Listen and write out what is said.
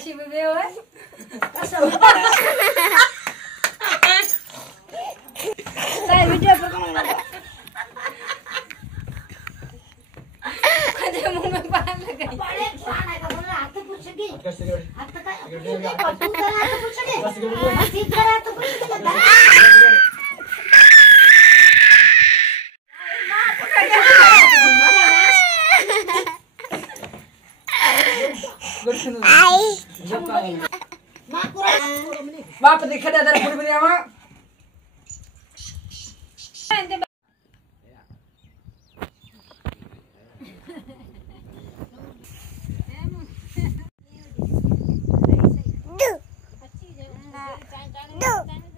काशी में गए हुए कसम ताई वीडियो पर कौन लगा मुझे मुंह में पान लगा बड़े पान है तो बोला हाथ पूछेगी हाथ का तू कर हाथ पूछेगी ठीक कर हाथ पूछेगी बाप देखा दादा पूरी पूरी आवा दो